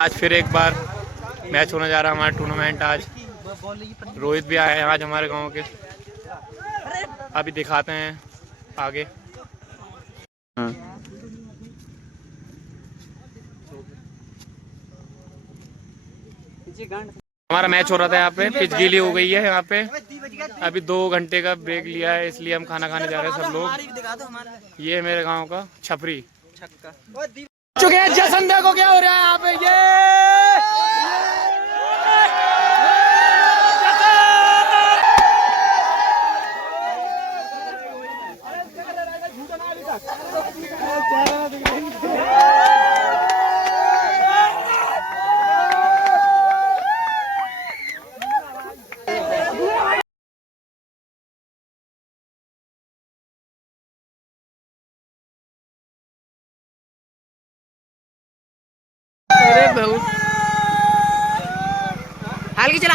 आज फिर एक बार मैच होने जा रहा है हमारा टूर्नामेंट। आज रोहित भी आए हैं आज हमारे गांव के। अभी दिखाते हैं आगे। हमारा मैच हो रहा था यहाँ पे, पिच गीली हो गई है यहाँ पे। अभी 2 घंटे का ब्रेक लिया है, इसलिए हम खाना खाने जा रहे हैं सब लोग। ये है मेरे गांव का छपरी चुके हैं। जश्न देखो क्या हो रहा है यहाँ पे। अरे बहुत हल्की चला